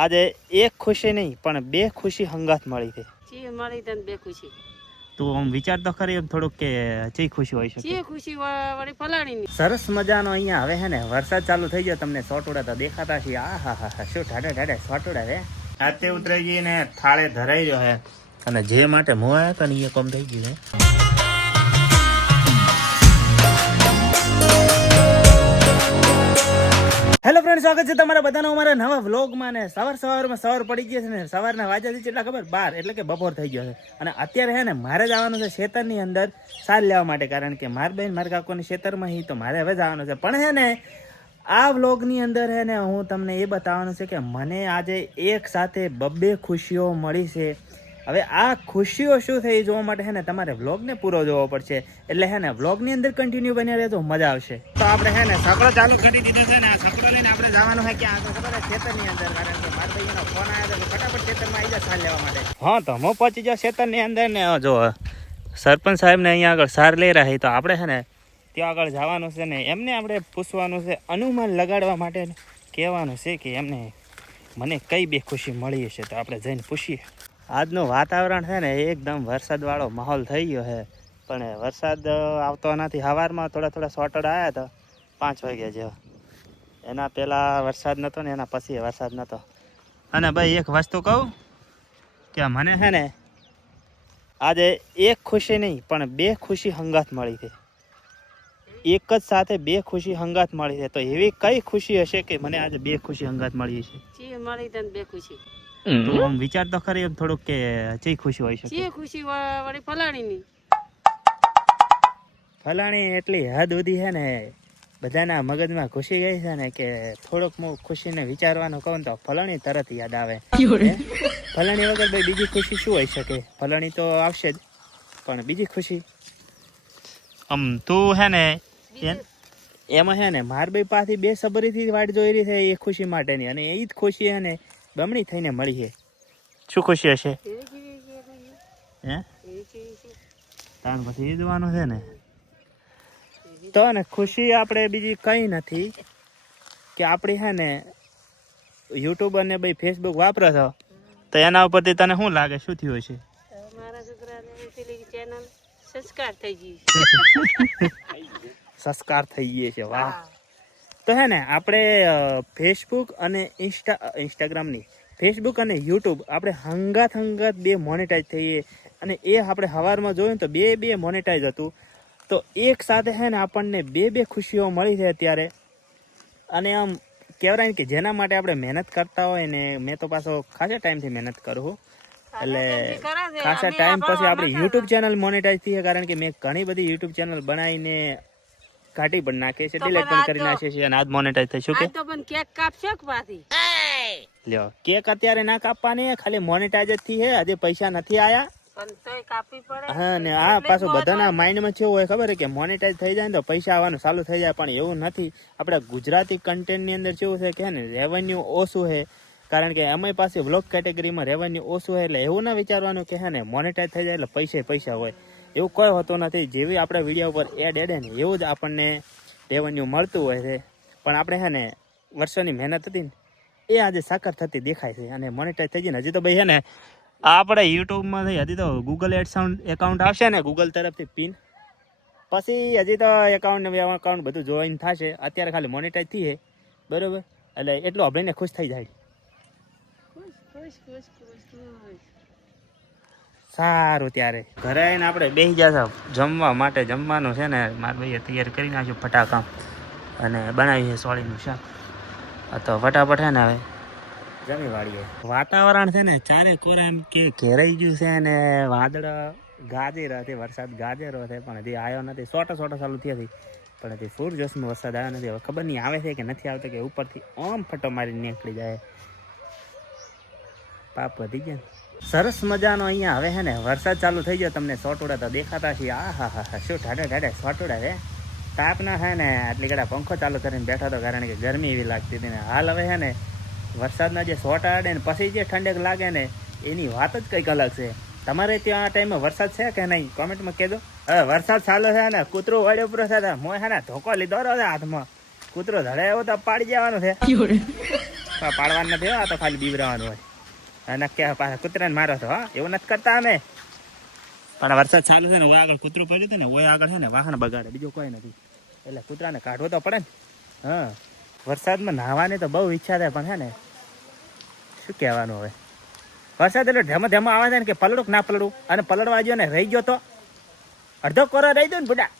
આજે એક ખુશી નહીં પણ બે ખુશી હંગાત મળી છે. ચી મળી તને બે ખુશી. તું આમ વિચાર તો ખરી એમ થોડુંક કે ચી ખુશી હોય શકે. ચી ખુશી વળી ફલાણીની. સરસ મજાનો અહીંયા હવે હે ને વરસાદ ચાલુ થઈ ગયો. તમને સોટોડા તો દેખાતા છે. આ હા હા હા શું ઢાઢે ઢાઢે સોટોડા રે. હાથે ઉતરાઈ ગઈ ને થાળે ધરાઈ રહ્યો હે અને જે માટે મોયા હતા ને એ કમ થઈ ગયું છે. હેલો ફ્રેન્ડ, સ્વાગત છે તમારા બધાનો અમારા નવા વ્લોગમાં. ને સવાર પડી ગઈ છે ને સવારના વાગ્યા કેટલા ખબર 12 એટલે કે બપોર થઈ ગયો છે. અને અત્યારે હે ને મારે જવાનું છે ખેતરની અંદર સાર લેવા માટે, કારણ કે માર બેન મારા કાકોની ખેતરમાં હી તો મારે હવે જવાનું છે. પણ હે ને આ વ્લોગની અંદર હે ને હું તમને એ બતાવવાનું છે કે મને આજે એક સાથે બબ્બે ખુશીઓ મળી છે. હવે આ ખુશીઓ શું થઈ જોવા માટે હે ને તમારે વ્લોગને પૂરો જોવો પડશે. એટલે હે ને વ્લોગની અંદર કન્ટિન્યુ બન્યા રહેજો, મજા આવશે. તો આપણે હે ને સકડો ચાલુ કરી દીધો છે ને આ સકડો લઈને આપણે જવાનું છે ક્યાં તો ખબર ખેતરની અંદર, કારણ કે મારા ભાઈનો ફોન આવ્યો તો ફટાફટ ખેતરમાં આવી જાય સાર લેવા માટે. હા તો હું પહોંચી જાઉં ખેતરની અંદર ને જો સરપંચ સાહેબને અહીંયા આગળ સાર લઈ રહ્યા તો આપણે હે ને ત્યાં આગળ જવાનું છે ને એમને આપણે પૂછવાનું છે, અનુમાન લગાડવા માટે કહેવાનું છે કે એમને મને કઈ બે ખુશી મળી હશે. તો આપણે જઈને પૂછીએ. આજનું વાતાવરણ છે ને એકદમ વરસાદવાળો માહોલ થઈ ગયો છે, પણ વરસાદ આવતો નથી. સવારમાં થોડા સોટડ આવ્યા હતા 5 વાગ્યા જેવા. એના પહેલાં વરસાદ નહોતો ને એના પછી વરસાદ નહોતો. અને ભાઈ એક વસ્તુ કહું કે મને છે ને આજે એક ખુશી નહીં પણ બે ખુશી હંગાત મળી છે. એક જ સાથે બે ખુશી હંગાત મળી છે. તો એવી કઈ ખુશી હશે કે મને આજે બે ખુશી હંગાત મળી છે? ચી મળી તને બે ખુશી. તો આમ વિચાર તો ખરી એમ થોડુંક કે ચી ખુશી હોય શકે. ચી ખુશી વળી ફલાણીની. ફલાણી એટલી હદ સુધી છે ને બધાના મગજમાં ઘૂસી ગઈ છે ને કે થોડુંક હું ખુશીને વિચારવાનું કહું તો ફલાણી તરત યાદ આવે. ફલાણી વગર ભાઈ બીજી ખુશી શું હોય શકે? ફલાણી તો આવશે જ, પણ બીજી ખુશી આમ તું હે ને એમાં હે ને માર ભાઈ પાસેથી બે સબરીથી વાટ જોઈ રહી છે એ ખુશી માટેની, અને એ જ ખુશી હે ને બમણી થઈને મળી છે. શું ખુશી હશે? હે તાણ પછી એ જોવાનું છે ને. તો ને ખુશી આપણે બીજી કઈ નથી કે આપણી હે ને યુટ્યુબ અને ભાઈ ફેસબુક વાપરો છો તો એના ઉપરથી તને શું લાગે શું થયું હશે? મારા છોકરાને પેલી ચેનલ સંસ્કાર થઈ ગઈ. સંસ્કાર થઈ ગઈ છે. વાહ. તો હે ને આપણે ફેસબુક અને ઇન્સ્ટાગ્રામની ફેસબુક અને યુટ્યુબ આપણે હંગાત બે મોનેટાઈઝ થઈએ, અને એ આપણે સવારમાં જોયું તો બે મોનેટાઈઝ હતું. તો એક સાથે હે ને આપણને બે ખુશીઓ મળી છે અત્યારે. અને આમ કહેવાય કે જેના માટે આપણે મહેનત કરતા હોય ને, મેં તો પાછો ખાસા ટાઈમથી મહેનત કરું એટલે ખાસા ટાઈમ પછી આપણી યુટ્યુબ ચેનલ મોનેટાઈઝ થઈ, કારણ કે મેં ઘણી બધી યુટ્યુબ ચેનલ બનાવીને કાઢી પણ નાખે છે, ડિલીટ પણ કરી નાખે છે, અને આજ મોનેટાઈઝ થઈ. શું કે તો પણ કેક કાપશો કે પાછી? લ્યો કેક અત્યારે ના કાપવાની, ખાલી મોનેટાઈઝ જ થી હે, હજી પૈસા નથી આયા. પણ તોય કાપવી પડે. હા ને આ પાછું બધાના માઇન્ડમાં કેવું હોય ખબર કે મોનેટાઈઝ થઈ જાય ને તો પૈસા આવવાનું ચાલુ થઈ જાય, પણ એવું નથી. આપણે ગુજરાતી કન્ટેન્ટની અંદર કેવું છે કે ને રેવન્યુ ઓછું છે, કારણ કે અમે પાસે વ્લોગ કેટેગરીમાં રેવન્યુ ઓછું હોય. એટલે એવું ના વિચારવાનું કે હે ને મોનેટાઈઝ થઈ જાય એટલે પૈસા હોય, એવું કોઈ હોતું નથી. જેવી આપણે વિડીયો ઉપર એડ એડે ને એવું જ આપણને રેવન્યુ મળતું હોય છે. પણ આપણે હે ને વર્ષોની મહેનત હતી ને એ આજે સાકર થતી દેખાય છે, અને મોનેટાઈઝ થઈ જાય ને હજી તો ભાઈ હે ને આપણે યુટ્યુબમાં થઈ હજી તો ગૂગલ એકાઉન્ટ આવશે ને ગૂગલ તરફથી પિન, પછી હજી તો એકાઉન્ટ બધું જોઈન થશે. અત્યારે ખાલી મોનેટાઈઝ થઈ છે બરોબર, એટલે એટલું આપણે ખુશ થઈ જાય. સારું ત્યારે ઘરે આવીને આપણે બેસી જશે જમવા માટે. જમવાનું છે ને મારા ભાઈએ તૈયાર કરી નાખ્યું ફટાકા, અને બનાવ્યું છે સોળીનું શાક. તો ફટાફટ છે ને હવે જમી વાળીએ. વાતાવરણ છે ને ચારે કોરા એમ કે ઘેરાઈ ગયું છે, અને વાદળ ગાજેરા છે, વરસાદ ગાજેરો છે, પણ હજી આવ્યો નથી. સોટા ચાલુ થયા હતી, પણ હજી પૂરજોશમાં વરસાદ આવ્યો નથી. હવે ખબર નહીં આવે છે કે નથી આવતો, કે ઉપરથી આમ ફટો મારી નીકળી જાય. પાપ વધી ગયા. સરસ મજાનો અહીંયા હવે છે ને વરસાદ ચાલુ થઈ ગયો. તમને સોટોડા તો દેખાતા છે. આ હા હા હા શું ઢાઢે સોટોડા છે. તાપના છે ને આટલી ઘડા પંખો ચાલુ કરીને બેઠો હતો, કારણ કે ગરમી એવી લાગતી હતી ને. હાલ હવે છે ને વરસાદના જે સોટા અડે ને પછી જે ઠંડક લાગે ને એની વાત જ કંઈક અલગ છે. તમારે ત્યાં આ ટાઈમે વરસાદ છે કે નહીં કોમેન્ટમાં કહેજો. હવે વરસાદ ચાલુ છે ને કૂતરો વડે ઉપર છે, મોય છે ને ધોકો લીધો રહ્યો છે હાથમાં. કૂતરો ધડે એવો તો પાડી જવાનું છે. પાડવાનું નથી હો, આ તો ખાલી બીવરાવાનું હોય. અને કે પાછા કૂતરાને મારો તો હા, એવું નથી કરતા અમે. પણ વરસાદ ચાલુ છે ને, ઓય આગળ કૂતરું પડ્યું હતું ને, ઓય આગળ છે ને વાહન બગાડે, બીજું કોઈ નથી. એટલે કૂતરાને કાઢવો તો પડે ને. હા, વરસાદમાં નાહવાની તો બહુ ઈચ્છા થાય, પણ હે ને શું કહેવાનું હવે. વરસાદ એટલે ધેમો ધેમો આવે છે ને, કે પલડું કે ના પલડું, અને પલડવા ગયો ને રહી ગયો તો અડધો કોરો રહી ગયો ને બુડા.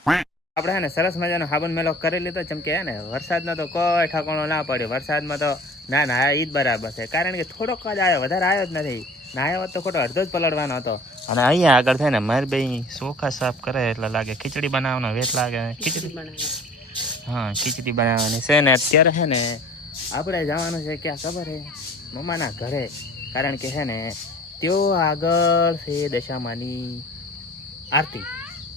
આપણે હે ને સરસ મજાનો હાબન મેલો કરી લીધો, જેમ કે હે ને વરસાદનો તો કોઈ ઠકાણો ના પડ્યો. વરસાદમાં તો ના ના ઈ જ બરાબર છે, કારણ કે થોડોક જ આવ્યો, વધારે આવ્યો જ નથી. ના આવ્યો તો ખોટો અડધો જ પલળવાનો હતો. અને અહીંયા આગળ થાય ને મારી ભાઈ ચોખા સાફ કરે એટલે લાગે ખીચડી બનાવવાનો વેત લાગે. ખીચડી હા, ખીચડી બનાવવાની છે ને. અત્યારે છે ને આપણે જવાનું છે ક્યાં ખબર છે? મમ્માના ઘરે. કારણ કે છે ને તેઓ આગળ છે દશામાની આરતી,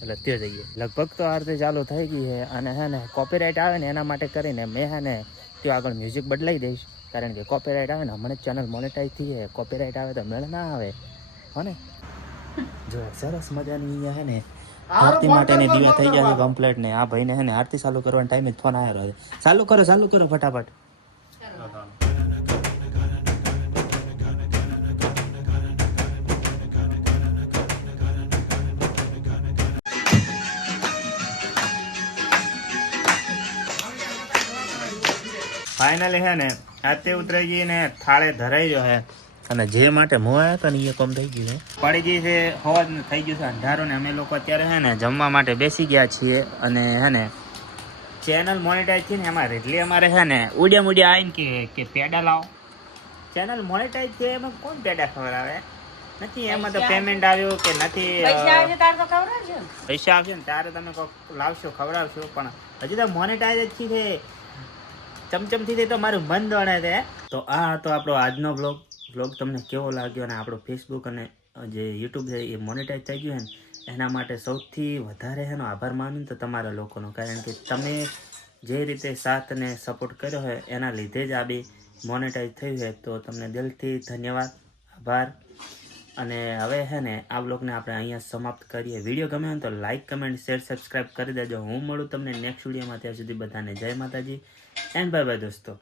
એટલે તે જઈએ. લગભગ તો આરતી ચાલુ થઈ ગઈ છે, અને હે ને કોપીરાઇટ આવે ને એના માટે કરીને મેં હે ને ત્યાં આગળ મ્યુઝિક બદલાઈ દઈશ, કારણ કે કોપીરાઇટ આવે ને હમણાં ચેનલ મોનેટાઈઝ થઈ છે. કોપીરાઇટ આવે તો મેળ ના આવે હો ને. જો સરસ મજાની અહીંયા હે ને આરતી માટેની દીવા થઈ ગયા છે કમ્પ્લીટ ને. આ ભાઈને હે ને આરતી ચાલુ કરવાનો ટાઈમે જ ફોન આવ્યો છે. ચાલુ કરો ફટાફટ. ફાઇનલી હે ને આરતી ઉતરાઈ ગઈ ને થાળે ધરાઈ ગયો હે. અને જે માટે હું આવ્યો હતો ને એ કામ થઈ ગયું છે. પડી ગઈ છે હવા થઈ ગયું છે અંધારો ને અમે લોકો અત્યારે હે ને જમવા માટે બેસી ગયા છીએ. અને હે ને ચેનલ મોનેટાઈઝ થી ને અમારે એટલે અમારે હે ને ઉડ્યા આવીને કે પેડા લાવો. ચેનલ મોનેટાઈઝ છે એમાં કોણ પેડા ખવડાવે? નથી એમાં તો પેમેન્ટ આવ્યું કે નથી. પૈસા આવશે ને ત્યારે તમે લાવશો ખવડાવશો, પણ હજી તો મોનેટાઈઝ જ છે. ચમચમથી તો મારું મન દોડે છે. તો આ હતો આપણો આજનો વ્લોગ તમને કેવો લાગ્યો, અને આપણો ફેસબુક અને જે યુટ્યુબ છે એ મોનેટાઈઝ થઈ ગયું ને એના માટે સૌથી વધારે એનો આભાર માનું તો તમારા લોકોનો, કારણ કે તમે જે રીતે સાથ અને સપોર્ટ કર્યો હોય એના લીધે જ આ બી મોનેટાઈઝ થયું છે. તો તમને દિલથી ધન્યવાદ, આભાર. અને હવે છે ને આ વ્લોગને આપણે અહીંયા સમાપ્ત કરીએ. વિડીયો ગમે હોય તો લાઇક, કમેન્ટ, શેર, સબસ્ક્રાઈબ કરી દેજો. હું મળું તમને નેક્સ્ટ વિડીયોમાં. ત્યાં સુધી બધાને જય માતાજી એન્ડ બાય બાય દોસ્તો.